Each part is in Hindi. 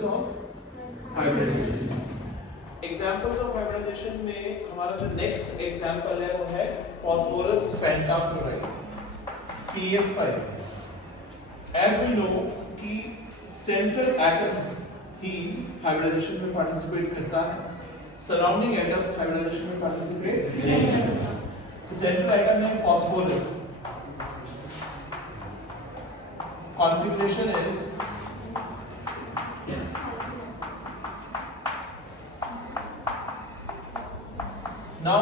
Orbitals of hybridization. Examples of hybridization में हमारा जो नेक्स्ट एग्जांपल है वो है phosphorus pentafluoride PF5। As we know कि सेंट्रल एटम ही हाइब्रिडाइजेशन में पार्टिसिपेट करता है, सराउंडिंग एटम्स हाइब्रिडाइजेशन में पार्टिसिपेट नहीं करता। तो सेंट्रल एटम है phosphorus, configuration is now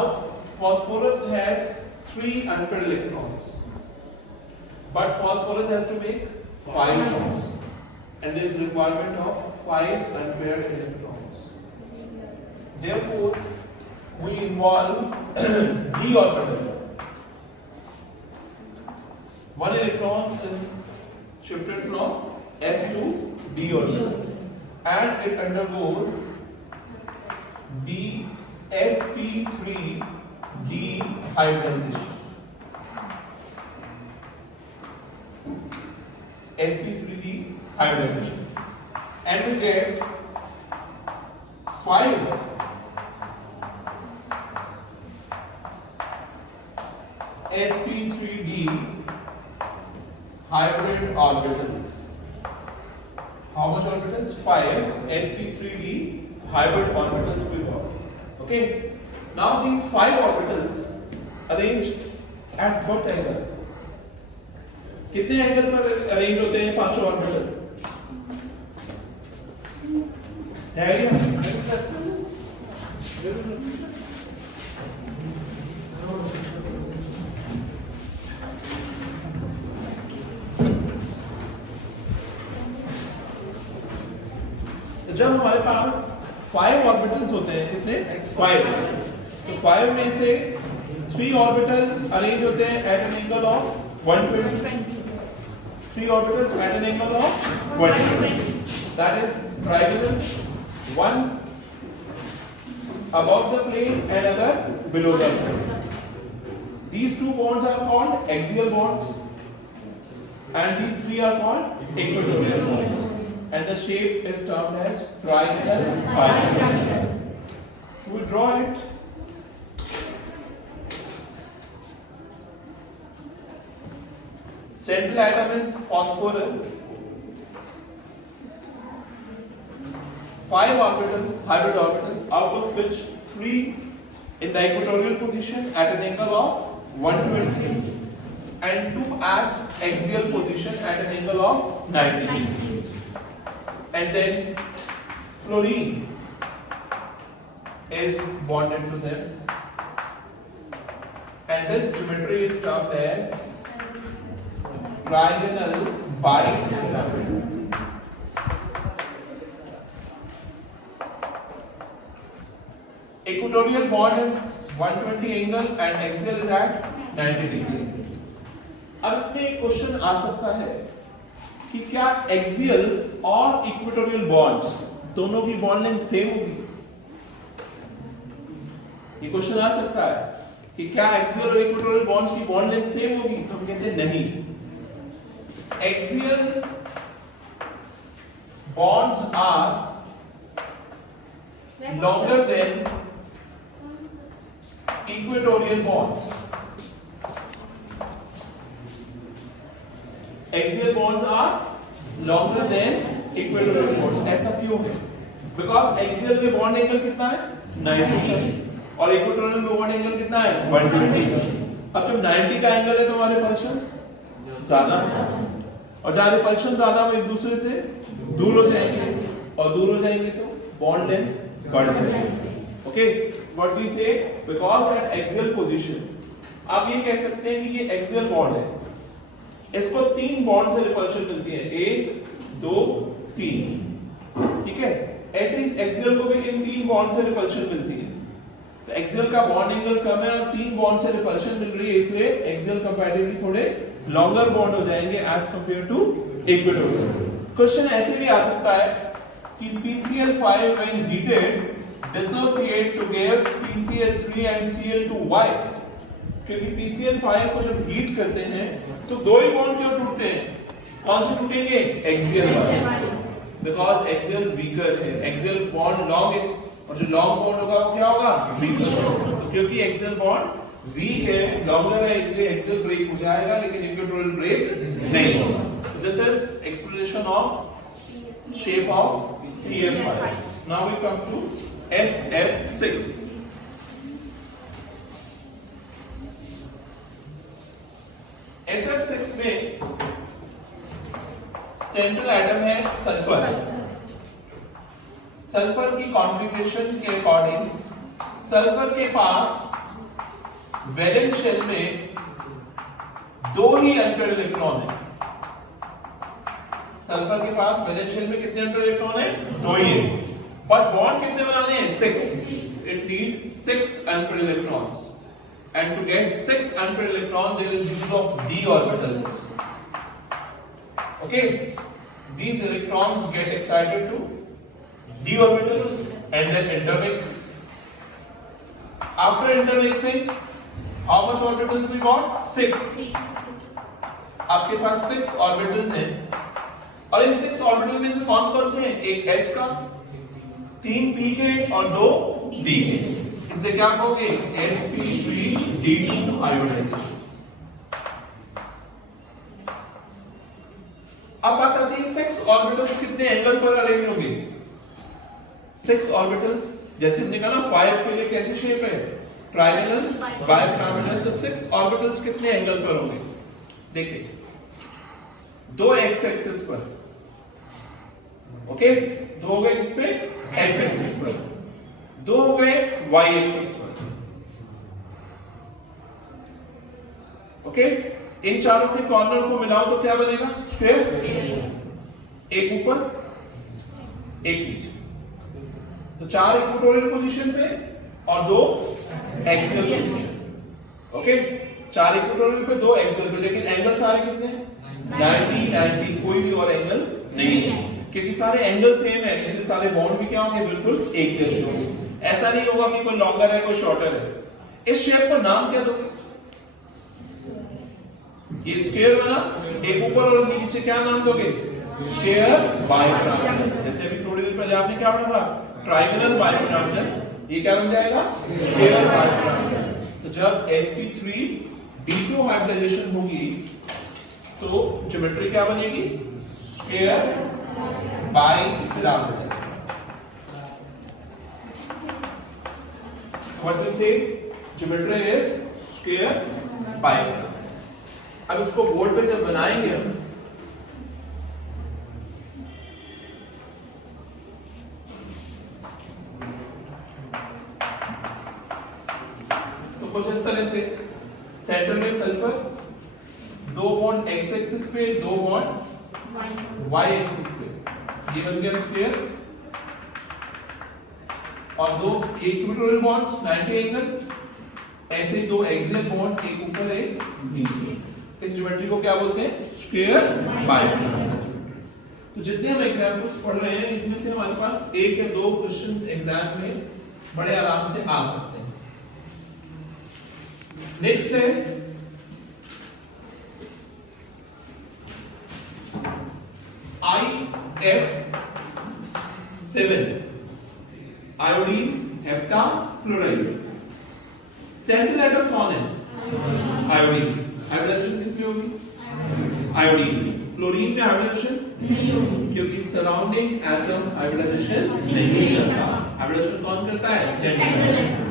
phosphorus has 3 unpaired electrons, but phosphorus has to make 5 bonds and there is requirement of 5 unpaired electrons. Therefore we involve d orbital. One electron is shifted from s to d orbital and it undergoes sp3d hybridization. sp3d hybridization and we get 5 sp3d hybrid orbitals. How much orbitals? 5 sp3d hybrid orbitals will work. Okay. Now these 5 orbitals arranged at what angle? कितने एंगल पर अरेंज होते हैं पांचों ऑर्बिटल? है जब हमारे पास 5 ऑर्बिटल्स होते हैं, कितने? 5। तो 5 में से 3 ऑर्बिटल अरेंज होते हैं at an angle of 120। 3 orbitals at an angle of 120। That is triangle, one above the plane and other below the plane. These 2 bonds are called axial bonds and these 3 are called equatorial bonds. And the shape is termed as trigonal bilateral. We draw it. Central atom is phosphorus. 5 orbitals, hybrid orbitals, out of which 3 in the equatorial position at an angle of 120 and 2 at axial position at an angle of 90. And then fluorine is bonded to them and this geometry is termed as trigonal bilateral. Equatorial bond is 120 angle and axial is at 90 degree. अब इसमें एक क्वेश्चन आ सकता है कि क्या एक्सियल और इक्वेटोरियल बॉन्ड्स दोनों की बॉन्ड लेंथ सेम होगी? ये क्वेश्चन आ सकता है कि क्या एक्सियल और इक्वेटोरियल बॉन्ड्स की बॉन्ड लेंथ सेम होगी? तो हम कहते हैं नहीं। Axial bonds are longer than equatorial bonds. Axial bonds are longer than equatorial bonds. ऐसा क्यों है? Because axial में bond angle कितना है? 90 और equatorial में bond angle कितना है? 120। अब जब 90 का एंगल है तो हमारे repulsions ज्यादा और जहाँ repulsion ज्यादा हम एक दूसरे से दूर हो जाएंगे और दूर हो जाएंगे तो bond length बढ़ जाएगी। Okay, what we say because at axial position आप ये कह सकते हैं कि ये axial bond है, इसको 3 बॉन्ड से रिपल्शन मिलती है, 1 2 3। ठीक है, ऐसे इस एक्सियल को भी इन 3 बॉन्ड से रिपल्शन मिलती है। तो एक्सियल का बॉन्ड एंगल कम है और 3 बॉन्ड से रिपल्शन मिल रही है, इसलिए एक्सियल कंपैरेटिवली थोड़े लॉन्गर बॉन्ड हो जाएंगे as compare to equatorial. Question ऐसे भी आ सकता है कि PCl5 when heated dissociate to give PCl3 and Cl2। Why? क्योंकि PCl5 को जब हीट करते हैं तो 2 ही बॉन्ड क्यों टूटते हैं? कौन से टूटेंगे? एक्सियल वाले। बिकॉज एक्सियल वीकर है, एक्सियल बॉन्ड लॉन्ग है और जो लॉन्ग बॉन्ड होगा वो क्या होगा, वीकर। तो क्योंकि एक्सियल बॉन्ड वीक है, लॉन्गर है, इसलिए एक्सियल ब्रेक हो जाएगा लेकिन इक्वेटोरियल ब्रेक नहीं होगा। This is explanation of shape of PF5. Now we come to SF6. SF6 में सेंट्रल एटम है सल्फर। सल्फर की कॉन्फ़िगरेशन के अकॉर्डिंग सल्फर के पास वैलेंस शेल में दो ही अनपेयर्ड इलेक्ट्रॉन है। सल्फर के पास वैलेंस शेल में कितने अनपेयर्ड इलेक्ट्रॉन है, दो ही है, बट बॉन्ड कितने बनाने हैं, 6। It need 6 unpaired electrons and to get 6 unpaired electrons there is use of d orbitals. Okay, these electrons get excited to d orbitals and then intermix. After intermixing, how much orbitals we got, 6. आपके पास 6 orbitals हैं और इन 6 orbitals में से कौन कौन से हैं, एक s का, 3 p के और 2 d के। इसलिए क्या कहोगे, sp3d2 हाइब्रिडाइजेशन। अब बात आती है 6 ऑर्बिटल्स कितने एंगल पर अरेंज होंगे। 6 ऑर्बिटल्स जैसे हमने कहा ना 5 के लिए कैसी शेप है, ट्रायंगल, बाइपिरामिडल, तो 6 ऑर्बिटल्स कितने एंगल पर होंगे, देखिए 2 एक्स एक्सिस पर, ओके, 2 हो गए किस पे, एक्स एक्सिस पर, 2 हो गए वाई एक्सिस पर, ओके। इन चारों के कॉर्नर को मिलाओ तो क्या बनेगा, स्क्वायर, एक ऊपर एक नीचे, तो 4 इक्वेटोरियल पोजीशन पे और 2 एक्सियल पोजीशन, ओके। 4 इक्वेटोरियल पे 2 एक्सियल पे, लेकिन एंगल सारे कितने, 90 90, कोई भी और एंगल नहीं है क्योंकि सारे एंगल सेम है, इसलिए सारे बॉन्ड भी क्या होंगे, बिल्कुल एक जैसे होंगे। ऐसा नहीं होगा कि कोई लॉन्गर है कोई शॉर्टर है। इस शेप को नाम क्या दोगे, ये स्क्वायर बना, एक ऊपर और नीचे क्या नाम दोगे, स्क्वायर बाइपिरामिडल। जैसे अभी थोड़ी देर पहले आपने क्या पढ़ा था, ट्रायंगल बाइपिरामिडल, ये क्या बन जाएगा, स्क्वायर बाइपिरामिडल। तो जब sp3d2 हाइब्रिडाइजेशन होगी तो ज्योमेट्री क्या बनेगी, square bipyramidal. What we say, geometry is square bipiramidal. अब इसको बोर्ड पे जब बनाएंगे हम, तो कुछ इस तरह से सेंटर में सल्फर, 2 बॉन्ड एक्स एक्सिस पे, 2 बॉन्ड वाई एक्सिस पे, ये बन गया स्क्वायर, और 2 इक्वेटोरियल बॉन्ड्स 90 एंगल, ऐसे 2 एक्सियल बॉन्ड, एक ऊपर एक नीचे। इस ज्योमेट्री को क्या बोलते हैं, स्क्वायर बाइपिरामिडल। तो जितने हम एग्जांपल्स पढ़ रहे हैं इनमें से हमारे पास 1 या 2 क्वेश्चंस एग्जाम में बड़े आराम से आ सकते हैं। नेक्स्ट है IF7, आयोडीन हेप्टाफ्लोराइड। सेंट्रल एटम कौन है, आयोडीन। हाइब्रिडाइजेशन किसमें होगी, आयोडीन में। फ्लोरीन में हाइब्रिडाइजेशन नहीं होगी क्योंकि सराउंडिंग एटम हाइब्रिडाइजेशन नहीं करता। हाइब्रिडाइजेशन कौन करता है, सेंट्रल एटम।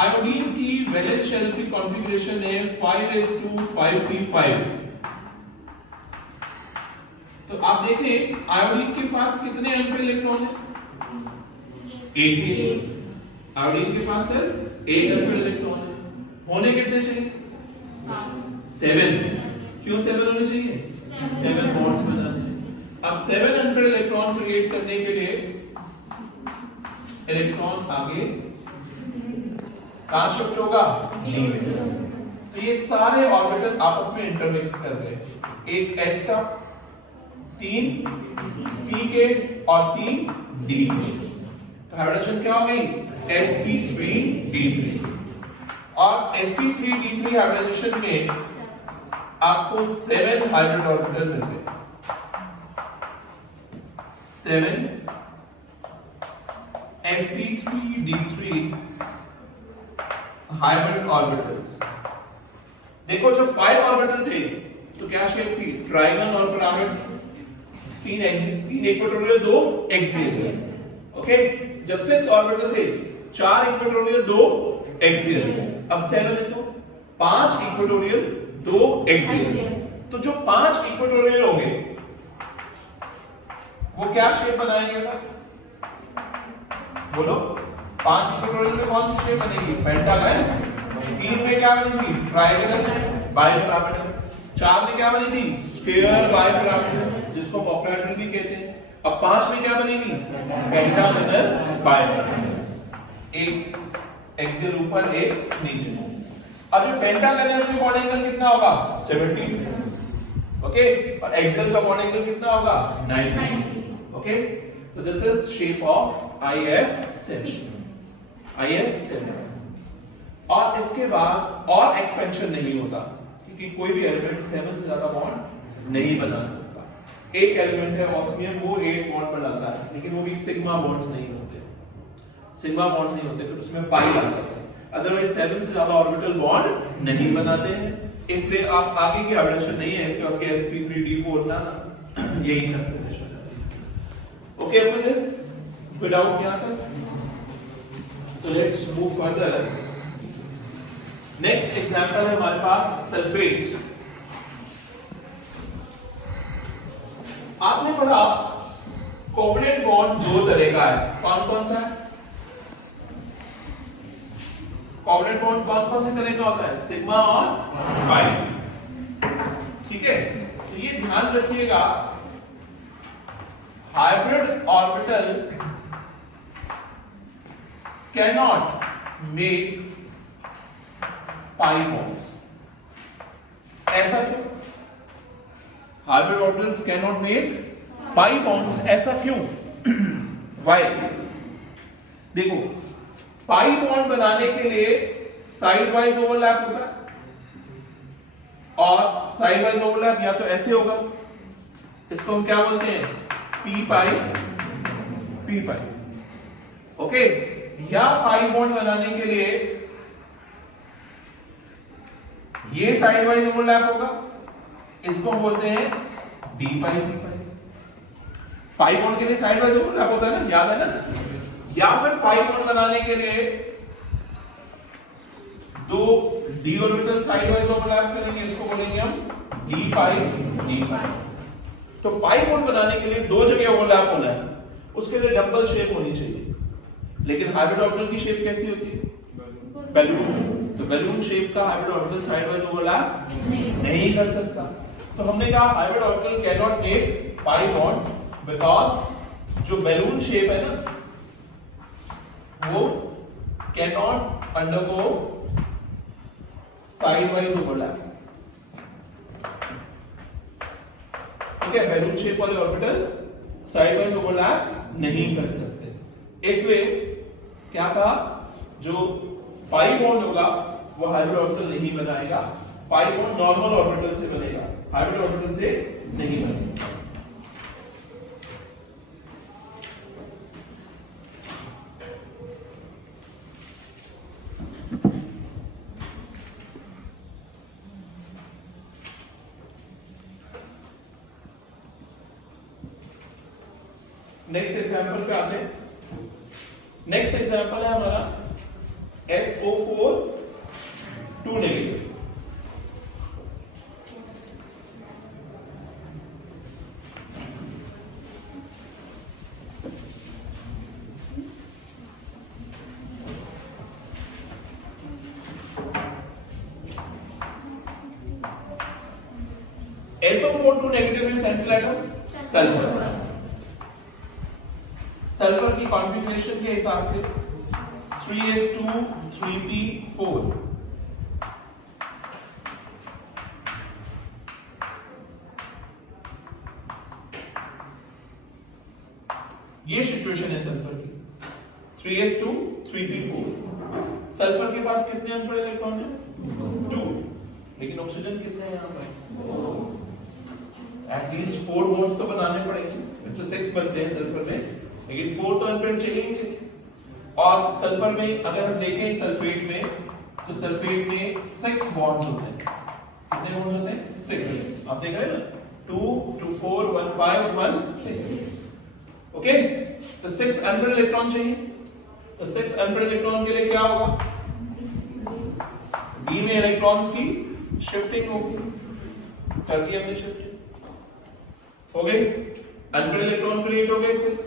आयोडीन की वैलेंस शेल की कॉन्फ़िगरेशन है 5s2 तो आप देखें आयोडीन के पास कितने अनपेयर्ड इलेक्ट्रॉन है, 8। आयोडीन के पास सिर्फ 8 अनपेयर्ड इलेक्ट्रॉन है, होने कितने चाहिए, 7। क्यों 7 होने चाहिए, 7 बॉन्ड्स बनाने हैं। अब 7 अनपेयर्ड इलेक्ट्रॉन क्रिएट करने के लिए इलेक्ट्रॉन आगे कहां शिफ्ट होगा, डी में। तो ये सारे ऑर्बिटल आपस में इंटरमिक्स कर गए, एक s का, 3 p के और 3 d के। तो हाइब्रिडाइजेशन क्या हो गई, sp3d3। और sp3d3 हाइब्रिडाइजेशन में आपको 7 हाइब्रिड ऑर्बिटल मिल गए, 7 sp3d3 हाइब्रिड ऑर्बिटल्स। देखो जब 5 ऑर्बिटल थे तो क्या शेप थी? ट्राइगन और पिरामिड, 3 इक्वेटोरियल 2 एक्सियल। ओके, जब 6 ऑर्बिटल थे 4 इक्वेटोरियल 2 एक्सियल। अब 7 है तो 5 इक्वेटोरियल 2 एक्सियल। तो जो 5 इक्वेटोरियल होंगे वो क्या शेप बनाएंगे बेटा? बोलो, 5 इक्वेटोरियल में कौन सी शेप बनेगी? पेंटागन। 3 में क्या बनी थी? Triangle bipyramidal. 4 में क्या बनी थी? स्क्वायर बाइपिरामिडल, जिसको ऑक्टाहेड्रल भी कहते हैं। अब 5 में क्या बनेगी? पेंटागोनल बाइपिरामिडल, एक एक्सियल ऊपर एक नीचे। अब ये पेंटागोनल में बॉन्ड एंगल कितना होगा? 70। ओके, और एक्सियल का बॉन्ड एंगल कितना होगा? 90। Okay, so this is shape of IF7। IF7 और इसके बाद और एक्सपेंशन नहीं होता, क्योंकि कोई भी एलिमेंट 7 से ज्यादा बॉन्ड नहीं बना सकता। एक एलिमेंट है ऑस्मियम, वो 8 बॉन्ड बनाता है, लेकिन वो भी सिग्मा बॉन्ड्स नहीं होते। सिग्मा बॉन्ड्स नहीं होते, फिर उसमें पाई आ जाता है। अदरवाइज 7 से ज्यादा ऑर्बिटल बॉन्ड नहीं बनाते हैं, इसलिए आप आगे की एडिशन नहीं है इसके बाद के sp3d4 ना, यही तक फिनिश हो जाती है। Okay, up to this without यहां तक। तो let's move further. Next example है हमारे पास सल्फेट। आपने पढ़ा कोवलेंट बॉन्ड 2 तरह का है, कौन कौन सा है? कोवलेंट बॉन्ड कौन कौन से तरह का होता है? सिग्मा और पाई। ठीक है, तो ये ध्यान रखिएगा, hybrid orbital can not make pi bonds. ऐसा क्यों? Hybrid orbitals can not make pi bonds, ऐसा क्यों? व्हाई? देखो, पाई बॉन्ड बनाने के लिए साइड वाइज ओवरलैप होता है, और साइड वाइज ओवरलैप या तो ऐसे होगा, इसको हम क्या बोलते हैं? पी पाई पी पाई। ओके, या पाई बॉन्ड बनाने के लिए ये साइड वाइज ओवरलैप होगा, इसको हम बोलते हैं डी पाई पी पाई। पाई बॉन्ड के लिए साइड वाइज ओवरलैप होता है ना, याद है ना? या फिर पाई बॉन्ड बनाने के लिए 2 D orbital side wise overlap करेंगे, इसको बोलेंगे हम डी पाई डी पाई। तो पाई बॉन्ड बनाने के लिए 2 जगह ओवरलैप होना है, उसके लिए डबल शेप होनी चाहिए। लेकिन हाइब्रिड ऑर्बिटल की शेप कैसी होती है? बैलून। तो बैलून शेप का hybrid orbital side wise overlap नहीं कर सकता। तो हमने कहा hybrid orbital can not make pi bond because जो बैलून शेप है ना, वो can not undergo side wise overlap. ठीक है, बैलून शेप वाले ऑर्बिटल साइड वाइज ओवरलैप नहीं कर सकते, इसलिए क्या कहा? जो पाई बॉन्ड होगा वो हाइब्रिड ऑर्बिटल नहीं बनाएगा। पाई बॉन्ड नॉर्मल ऑर्बिटल से बनेगा, हाइब्रिड ऑर्बिटल से नहीं बनेगा। नेक्स्ट एग्जांपल पे आते हैं। नेक्स्ट एग्जांपल है हमारा SO4 2 नेगेटिव। SO4 2 नेगेटिव में सेंट्रल एटम सल्फर। सल्फर की कॉन्फ़िगरेशन के हिसाब से 3s2 3p4। ये सिचुएशन है सल्फर की, 3s2 3p4। सल्फर के पास कितने अनपढ़ इलेक्ट्रॉन है? 2। लेकिन ऑक्सीजन कितने हैं यहां पर? एटलीस्ट 4 बॉन्ड्स तो बनाने पड़ेंगे। तो 6 बनते हैं सल्फर में, लेकिन 4 तो अनपेयर्ड चाहिए ही चाहिए। और सल्फर में अगर हम देखें सल्फेट में, तो सल्फेट में 6 बॉन्ड्स होते हैं। कितने बॉन्ड्स होते हैं? 6। आप देख रहे हैं ना, 2 2 4 1 5 1 6। ओके, तो 6 अनपेयर्ड इलेक्ट्रॉन चाहिए। तो 6 अनपेयर्ड इलेक्ट्रॉन के लिए क्या होगा? डी में इलेक्ट्रॉन्स की शिफ्टिंग होगी। कर दी हमने शिफ्टिंग, हो गई। अनपेयर्ड इलेक्ट्रॉन क्रिएट हो गए 6।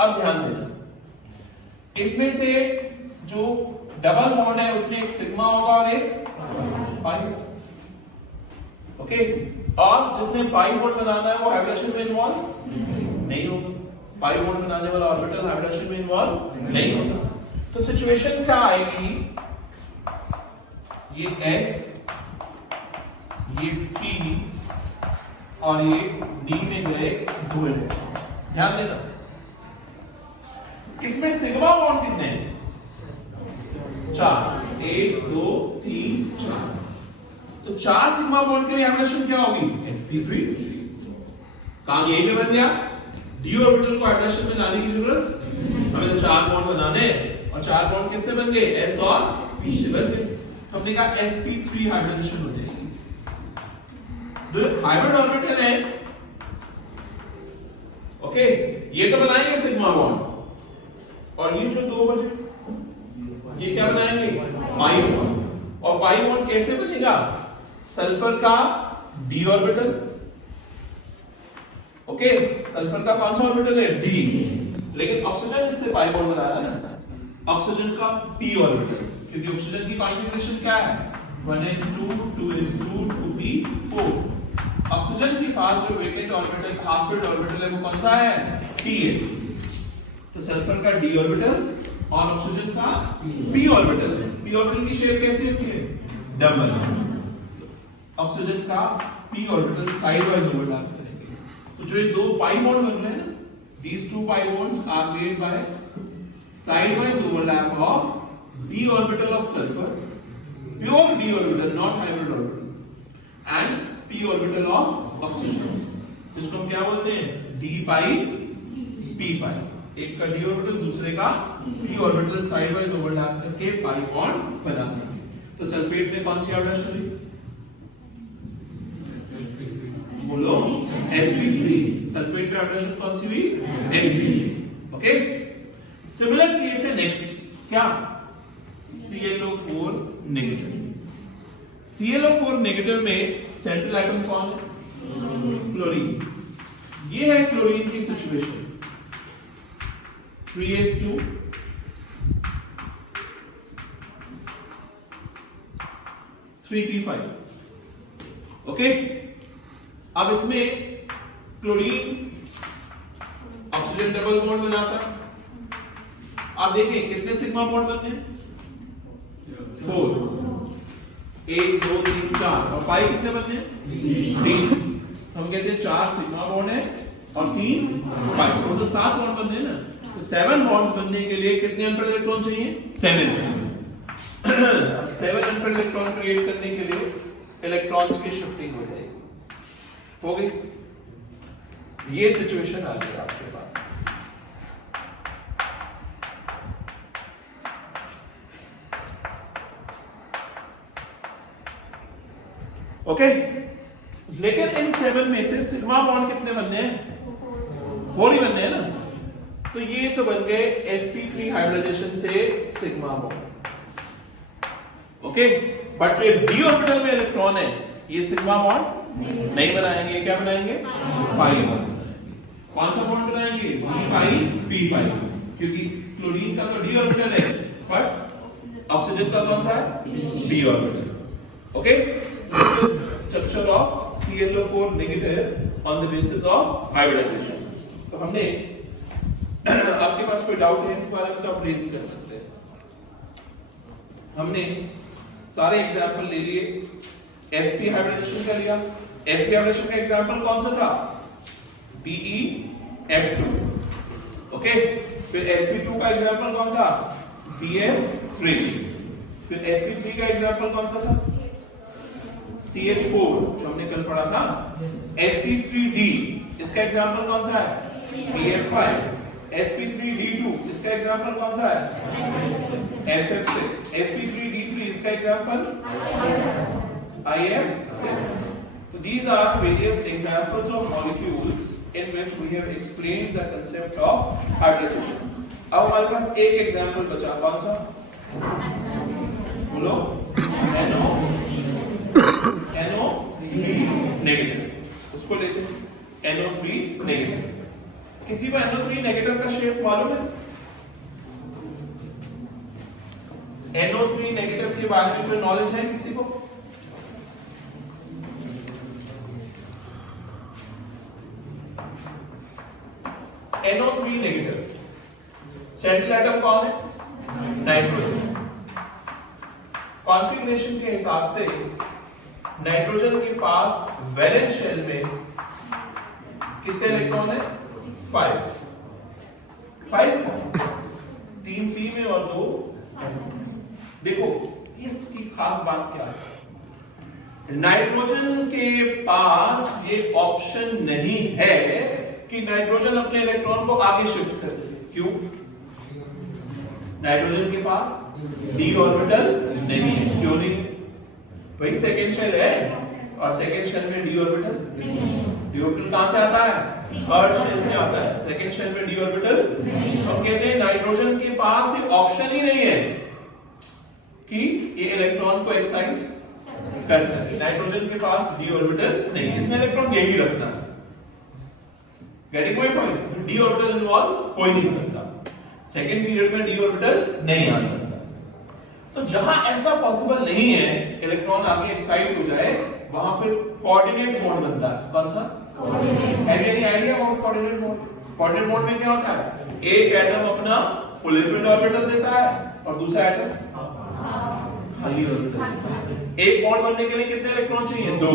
अब ध्यान देना, इसमें से जो डबल बॉन्ड है उसमें एक सिग्मा होगा और एक पाई। ओके, और जिसने पाई बॉन्ड बनाना है वो हाइब्रिडेशन में इन्वॉल्व नहीं होगा। पाई बॉन्ड बनाने वाला ऑर्बिटल हाइब्रिडेशन में इन्वॉल्व नहीं होगा। तो सिचुएशन क्या आएगी? ये S, ये P और ये D में गए 2 इलेक्ट्रॉन। ध्यान देना, इसमें सिग्मा बॉन्ड कितने हैं? 4। 1 2 3 4। तो 4 सिग्मा बॉन्ड के लिए हाइब्रिडेशन क्या होगी? sp3। काम यही पे बन गया। d ऑर्बिटल को हाइब्रिडेशन में लाने की जरूरत, हमें तो 4 बॉन्ड बनाने हैं, और 4 बॉन्ड किससे बन गए? s और p से बन गए। तो हमने कहा sp3 हाइब्रिडेशन हो जाएगी। जो हाइब्रिड ऑर्बिटल है, ओके, ये तो बनाएंगे सिग्मा बॉन्ड, और ये जो 2 बचे ये क्या बनाएंगे? Pi bond. और पाई बॉन्ड कैसे बनेगा? सल्फर का d ऑर्बिटल, ओके, सल्फर का कौन सा ऑर्बिटल है? d, लेकिन ऑक्सीजन इससे पाई बॉन्ड बना रहा है ना, ऑक्सीजन का p ऑर्बिटल, क्योंकि ऑक्सीजन की कॉन्फ़िगरेशन क्या है? 1s2 2s2 2p4। ऑक्सीजन के पास जो vacant orbital, half filled orbital है, वो कौन सा है? p है। तो सल्फर का d ऑर्बिटल और ऑक्सीजन का p ऑर्बिटल। p ऑर्बिटल की शेप कैसी होती है? डबल। ऑक्सीजन का p orbital side wise overlap करेंगे। तो जो ये 2 पाई बॉन्ड बन रहे हैं, these 2 pi bonds are made by side wise overlap of d orbital of sulfur, pure d orbital, not hybrid orbital, and p orbital of oxygen, जिसको हम क्या बोलते हैं? d pi p pi। एक का d ऑर्बिटल, दूसरे का p orbital side wise overlap करके पाई बॉन्ड बनाते हैं। तो सल्फेट में कौन सी हाइब्रिडेशन हुई? बोलो, sp3। सल्फेट में हाइब्रिडेशन कौन सी हुई? sp3। ओके, सिमिलर केस है नेक्स्ट, क्या? ClO4 negative. ClO4 नेगेटिव में सेंट्रल एटम कौन है? क्लोरीन। ये है क्लोरीन की सिचुएशन। 3s2 3p5। ओके, अब इसमें क्लोरीन ऑक्सीजन डबल बॉन्ड बनाता है। आप देखें कितने सिग्मा बॉन्ड बनते हैं? 4। 1 2 3 4। और पाई कितने बनते हैं? 3। हम कहते हैं 4 सिग्मा बॉन्ड है और 3 पाई। टोटल 7 बॉन्ड बनते हैं ना। तो 7 बॉन्ड्स बनने के लिए कितने अनपेयर्ड इलेक्ट्रॉन चाहिए? 7। 7 अनपेयर्ड इलेक्ट्रॉन क्रिएट करने के लिए इलेक्ट्रॉन्स की शिफ्टिंग हो जाएगी। हो गई, ये सिचुएशन आ गई आपके पास। ओके, लेकिन इन 7 में से सिग्मा बॉन्ड कितने बनने हैं? 4 ही बनने हैं ना। तो ये तो बन गए sp3 हाइब्रिडाइजेशन से सिग्मा बॉन्ड। ओके, बट ये d ऑर्बिटल में इलेक्ट्रॉन है, ये सिग्मा बॉन्ड नहीं बनाएंगे। क्या बनाएंगे? Pi bond. कौन सा बॉन्ड बनाएंगे? पाई p पाई, क्योंकि क्लोरीन का तो d ऑर्बिटल है, बट ऑक्सीजन का कौन सा है? p orbital. Okay, structure of ClO4 negative on the basis of hybridization. तो हमने आपके पास कोई डाउट है इस बारे में तो आप रेज कर सकते हैं। हमने सारे एग्जांपल ले लिए। sp हाइब्रिडाइजेशन का लिया। sp हाइब्रिडाइजेशन का एग्जांपल कौन सा था? BeF2। ओके, फिर sp2 का एग्जांपल कौन था? BF3। फिर sp3 का एग्जांपल कौन सा था? CH4 जो हमने कल पढ़ा था। sp3D, इसका एग्जांपल कौन सा है? EF5, sp3d2 इसका एग्जांपल कौन सा है? SF6, sp3d3 इसका example IF7. So these are various examples of molecules in which we have explained the concept of hybridization. अब हमारे पास एक एग्जांपल बचा, कौन सा? बोलो. NO3 नेगेटिव, उसको लेते हैं. NO3 negative. किसी को NO3 नेगेटिव का शेप मालूम है? NO3 नेगेटिव के बारे में कोई नॉलेज है किसी को? NO3 नेगेटिव सेंट्रल एटम कौन है? नाइट्रोजन. कॉन्फ़िगरेशन के हिसाब से नाइट्रोजन के पास वैलेंस शेल में कितने इलेक्ट्रॉन है? 5. 3 p में और 2 s. देखो इसकी खास बात क्या है? नाइट्रोजन के पास ये ऑप्शन नहीं है कि नाइट्रोजन अपने इलेक्ट्रॉन को आगे शिफ्ट कर सके. क्यों? नाइट्रोजन के पास d ऑर्बिटल नहीं है. क्यों नहीं? भाई सेकेंड शेल है और सेकेंड शेल में d ऑर्बिटल. d ऑर्बिटल कहां से आता है? थर्ड शेल से आता है. सेकेंड शेल में d ऑर्बिटल. हम कहते हैं नाइट्रोजन के पास ये ऑप्शन ही नहीं है कि ये इलेक्ट्रॉन को एक्साइट कर सके. नाइट्रोजन के पास d ऑर्बिटल नहीं. इसमें इलेक्ट्रॉन यही रखना है. Getting my point? d orbital involve हो ही नहीं सकता. सेकेंड पीरियड में d ऑर्बिटल नहीं आ सकता. तो जहां ऐसा पॉसिबल नहीं है इलेक्ट्रॉन आगे एक्साइट हो जाए, वहां फिर कोऑर्डिनेट बॉन्ड बनता है. कौन सा? Any idea about coordinate bond? Coordinate bond में क्या होता है? एक एटम अपना फुल एलिमेंट ऑर्बिटल देता है और दूसरा एटम खाली ऑर्बिटल. एक बॉन्ड बनने के लिए कितने इलेक्ट्रॉन चाहिए? 2.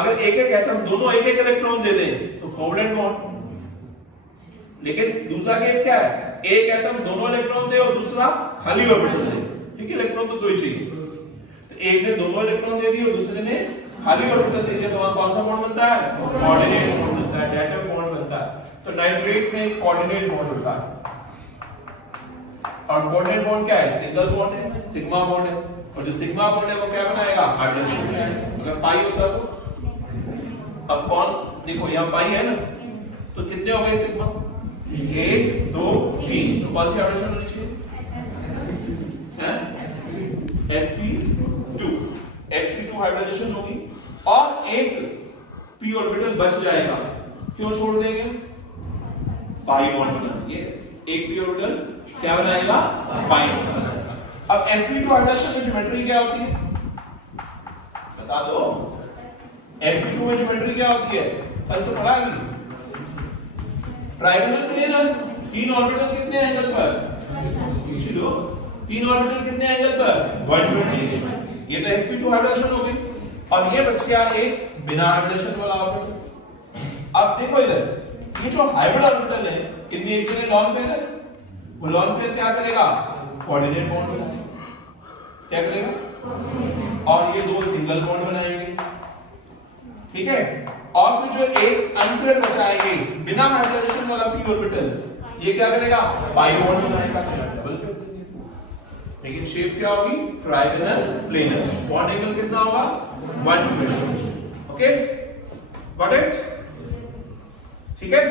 अगर एक एक एटम दोनों एक एक इलेक्ट्रॉन दे दें तो कोवलेंट बॉन्ड. लेकिन दूसरा केस क्या है? एक एटम दोनों इलेक्ट्रॉन दे और दूसरा खाली ऑर्बिटल दे. ठीक है, इलेक्ट्रॉन तो 2 ही चाहिए. तो एक ने दोनों इलेक्ट्रॉन दे दिए और दूसरे ने खाली ऑर्बिटल दे दिया, तो वहां कौन सा बॉन्ड बनता है? कोऑर्डिनेट बॉन्ड बनता है. डेटम बॉन्ड बनता है. तो नाइट्रेट में कोऑर्डिनेट बॉन्ड होता है. और कोऑर्डिनेट बॉन्ड क्या है? सिंगल बॉन्ड है, सिग्मा बॉन्ड है. और जो सिग्मा बॉन्ड है वो क्या बनाएगा? हाइड्रोजन बनाएगा. अगर पाई होता तो अब कौन? देखो यहां पाई है ना, तो कितने हो गए सिग्मा? 1 2 3. तो कौन सी हाइड्रोजन होनी चाहिए? sp2. sp2 हाइब्रिडाइजेशन होगी और एक p ऑर्बिटल बच जाएगा. क्यों छोड़ देंगे? पाई बॉन्ड बनाना. यस, एक p ऑर्बिटल क्या बनाएगा? पाई बॉन्ड बनाएगा. अब sp2 हाइब्रिडाइजेशन में ज्योमेट्री क्या होती है? बता दो. sp2 में ज्योमेट्री क्या होती है? कल तो पढ़ा है. ट्रायंगुलर प्लेन है. 3 ऑर्बिटल कितने एंगल पर? चलो 3 ऑर्बिटल कितने एंगल पर? 120. ये तो sp2 हाइब्रिडाइजेशन हो गई. और ये बच गया एक बिना हाइब्रिडाइजेशन वाला ऑर्बिटल. अब देखो इधर, ये जो हाइब्रिड ऑर्बिटल है कितनी एक जगह लॉन पेयर है. वो लॉन पेयर क्या करेगा? कोऑर्डिनेट बॉन्ड बनाएगा. क्या करेगा? और ये 2 सिंगल बॉन्ड बनाएंगे. ठीक है. और फिर जो एक अनपेयर बचाएंगे बिना हाइब्रिडाइजेशन वाला p ऑर्बिटल, ये क्या करेगा? पाई बॉन्ड बनाएगा. डबल कर देंगे. लेकिन शेप क्या होगी? Triangular planar. बॉन्ड एंगल कितना होगा? 120. Okay, got it? ठीक है.